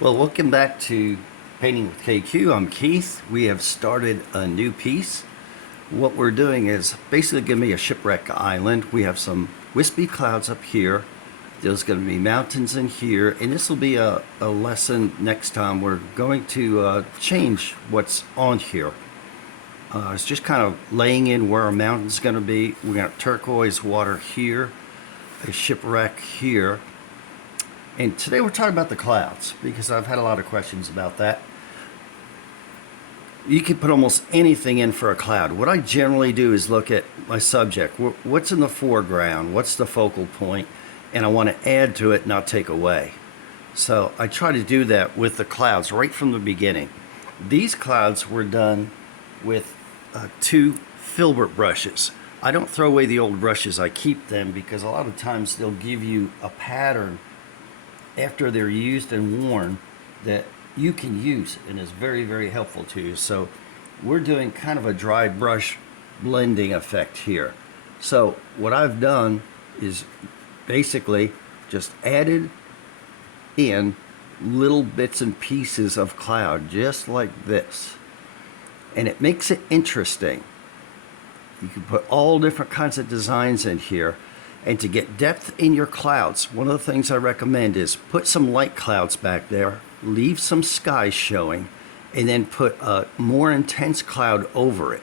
Well, welcome back to Painting with KQ. I'm Keith. We have started a new piece. What we're doing is basically going to be a shipwreck island. We have some wispy clouds up here. There's going to be mountains in here, and this will be a lesson next time. We're going to change what's on here. It's just kind of laying in where a mountain's going to be. We're going to have turquoise water here, a shipwreck here. And today we're talking about the clouds because I've had a lot of questions about that. You can put almost anything in for a cloud. What I generally do is look at my subject. What's in the foreground? What's the focal point? And I want to add to it, not take away. So I try to do that with the clouds right from the beginning. These clouds were done with 2 filbert brushes. I don't throw away the old brushes. I keep them because a lot of times they'll give you a pattern after they're used and worn that you can use and is very, very helpful to you. So we're doing kind of a dry brush blending effect here. So what I've done is basically just added in little bits and pieces of cloud just like this, and it makes it interesting. You can put all different kinds of designs in here. And to get depth in your clouds, one of the things I recommend is put some light clouds back there, leave some sky showing, and then put a more intense cloud over it.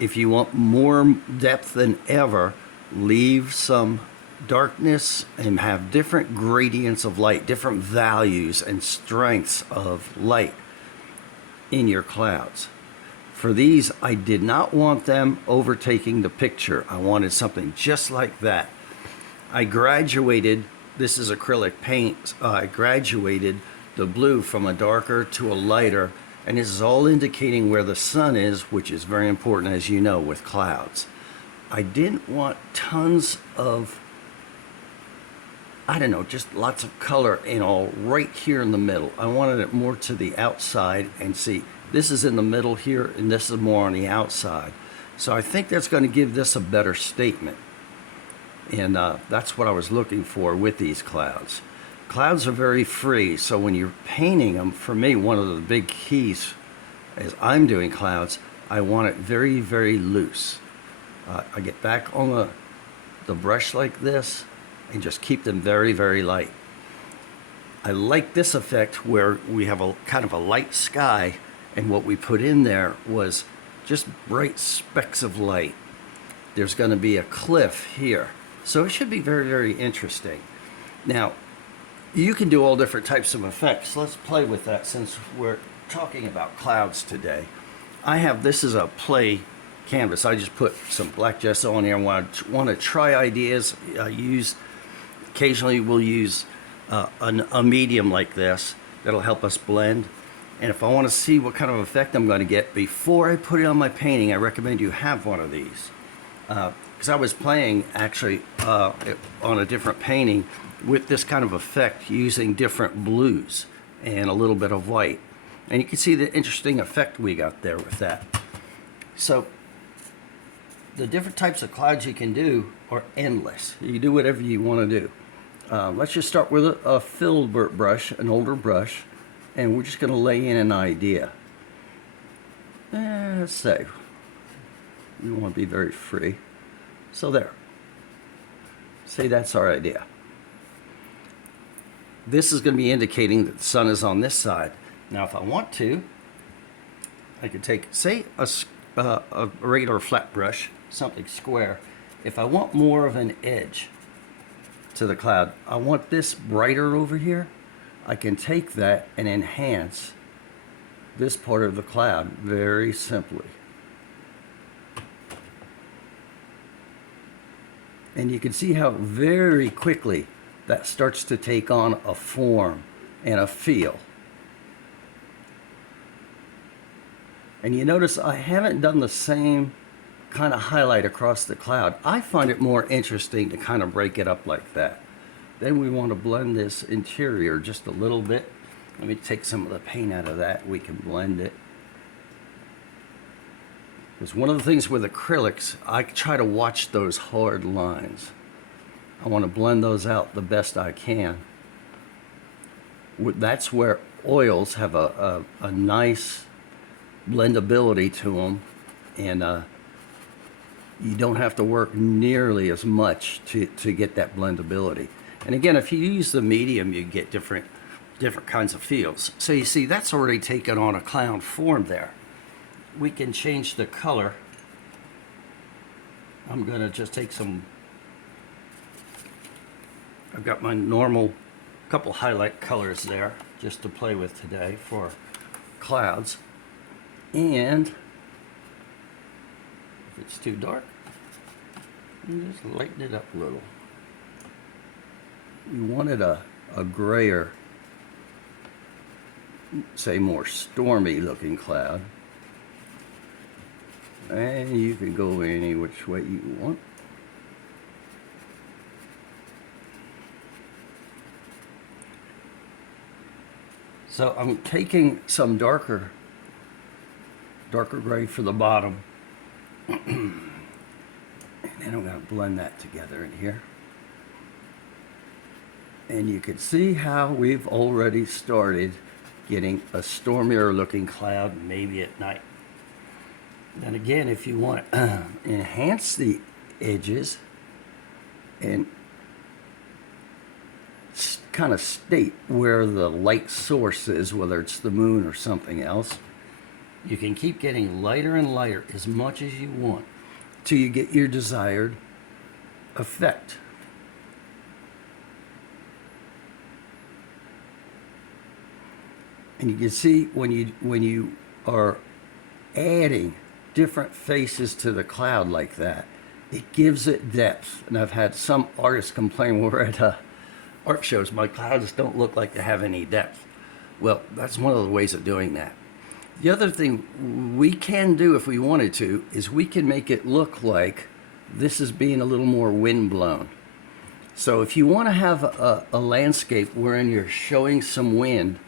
If you want more depth than ever, leave some darkness and have different gradients of light, different values and strengths of light in your clouds. For these, I did not want them overtaking the picture. I wanted something just like that. I graduated, this is acrylic paint, I graduated the blue from a darker to a lighter, and this is all indicating where the sun is, which is very important, as you know, with clouds. I didn't want tons of, I don't know, just lots of color and all right here in the middle. I wanted it more to the outside, and see, this is in the middle here, and this is more on the outside. So I think that's going to give this a better statement. And that's what I was looking for with these clouds. Clouds are very free, so when you're painting them, for me, one of the big keys, as I'm doing clouds, I want it very, very loose. I get back on the brush like this, and just keep them very, very light. I like this effect where we have a kind of a light sky, and what we put in there was just bright specks of light. There's going to be a cliff here. So it should be very, very interesting. Now, you can do all different types of effects. Let's play with that since we're talking about clouds today. This is a play canvas. I just put some black gesso on here and want to try ideas. Occasionally we'll use a medium like this that'll help us blend. And if I want to see what kind of effect I'm going to get before I put it on my painting, I recommend you have one of these. Because I was playing actually on a different painting with this kind of effect using different blues and a little bit of white. And you can see the interesting effect we got there with that. So the different types of clouds you can do are endless. You do whatever you want to do. Let's just start with a filbert brush, an older brush. And we're just going to lay in an idea. Let's say we want to be very free. So there. Say that's our idea. This is going to be indicating that the sun is on this side. Now if I want to, I could take, say, a regular flat brush, something square. If I want more of an edge to the cloud, I want this brighter over here, I can take that and enhance this part of the cloud very simply. And you can see how very quickly that starts to take on a form and a feel. And you notice I haven't done the same kind of highlight across the cloud. I find it more interesting to kind of break it up like that. Then we want to blend this interior just a little bit. Let me take some of the paint out of that. We can blend it. Because one of the things with acrylics, I try to watch those hard lines. I want to blend those out the best I can. That's where oils have a nice blendability to them, and you don't have to work nearly as much to get that blendability. And again, if you use the medium, you get different kinds of feels. So you see, that's already taken on a cloud form there. We can change the color. I'm gonna just take some, I've got my normal couple highlight colors there just to play with today for clouds. And if it's too dark, you just lighten it up a little. You wanted a grayer, say more stormy looking cloud. And you can go any which way you want. So I'm taking some darker gray for the bottom. And then I'm going to blend that together in here. And you can see how we've already started getting a stormier looking cloud, maybe at night. Then again, if you want to enhance the edges and kind of state where the light source is, whether it's the moon or something else, you can keep getting lighter and lighter as much as you want till you get your desired effect. And you can see when you are adding different faces to the cloud like that, it gives it depth. And I've had some artists complain when we're at art shows, my clouds don't look like they have any depth. Well, that's one of the ways of doing that. The other thing we can do if we wanted to is we can make it look like this is being a little more wind blown. So if you want to have a landscape wherein you're showing some wind,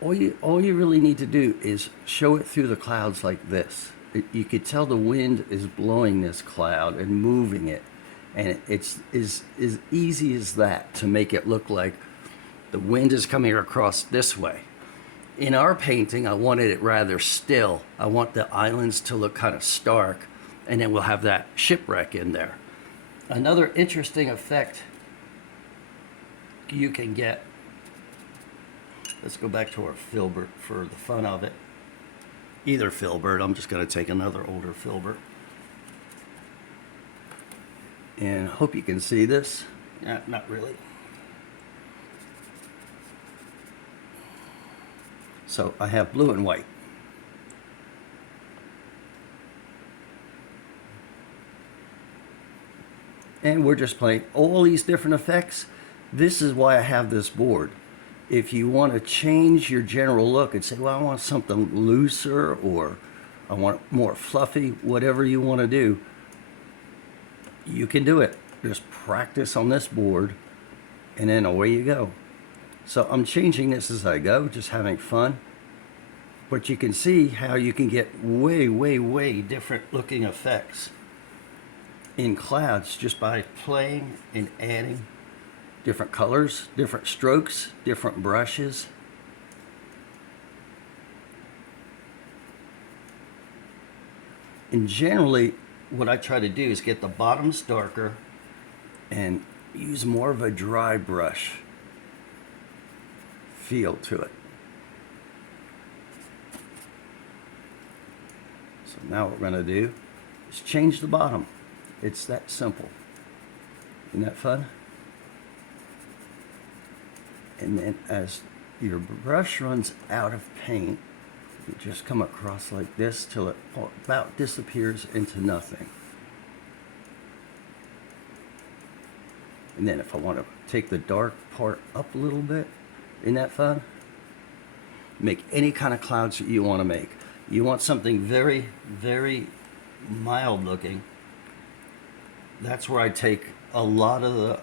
all you really need to do is show it through the clouds like this. You could tell the wind is blowing this cloud and moving it. And it's as easy as that to make it look like the wind is coming across this way. In our painting, I wanted it rather still. I want the islands to look kind of stark, and then we'll have that shipwreck in there. Another interesting effect you can get, let's go back to our filbert for the fun of it. Either filbert, I'm just going to take another older filbert. And I hope you can see this. Not really. So I have blue and white. And we're just playing all these different effects. This is why I have this board. If you want to change your general look and say, well, I want something looser, or I want more fluffy, whatever you want to do, you can do it. Just practice on this board, and then away you go. So I'm changing this as I go, just having fun. But you can see how you can get way, way, way different looking effects in clouds just by playing and adding different colors, different strokes, different brushes. And generally, what I try to do is get the bottoms darker and use more of a dry brush feel to it. So now what we're going to do is change the bottom. It's that simple. Isn't that fun? And then as your brush runs out of paint, you just come across like this till it about disappears into nothing. And then if I want to take the dark part up a little bit, isn't that fun? Make any kind of clouds that you want to make. You want something very, very mild looking. That's where I take a lot of the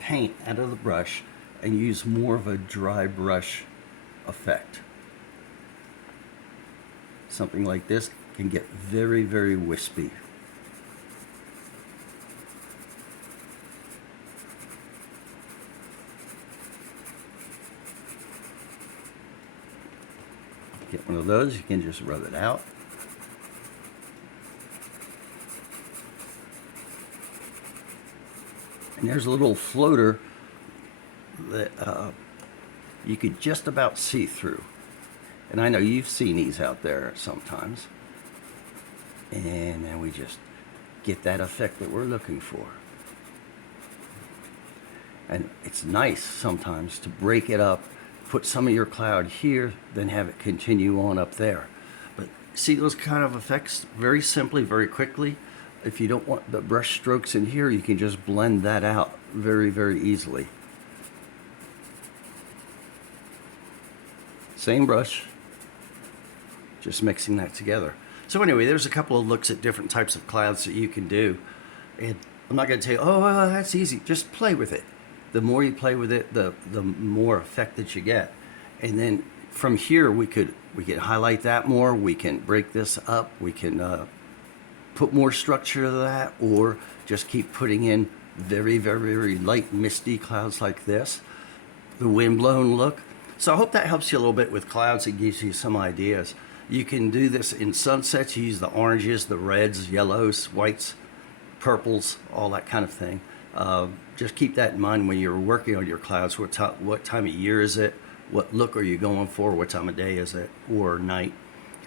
paint out of the brush and use more of a dry brush effect. Something like this can get very, very wispy. Get one of those, you can just rub it out. And there's a little floater that you could just about see through. And I know you've seen these out there sometimes. And then we just get that effect that we're looking for. And it's nice sometimes to break it up, put some of your cloud here, then have it continue on up there. But see those kind of effects very simply, very quickly. If you don't want the brush strokes in here, you can just blend that out very, very easily. Same brush, just mixing that together. So anyway, there's a couple of looks at different types of clouds that you can do. And I'm not going to tell you, oh, well, that's easy. Just play with it. The more you play with it, the more effect that you get. And then from here, we could highlight that more. We can break this up. We can put more structure to that, or just keep putting in very, very, very light misty clouds like this. The windblown look. So I hope that helps you a little bit with clouds. It gives you some ideas. You can do this in sunsets. You use the oranges, the reds, yellows, whites, purples, all that kind of thing. Just keep that in mind when you're working on your clouds. What time of year is it? What look are you going for? What time of day is it? Or night?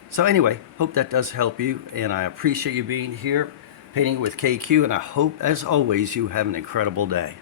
So anyway, hope that does help you. And I appreciate you being here, painting with KQ. And I hope, as always, you have an incredible day.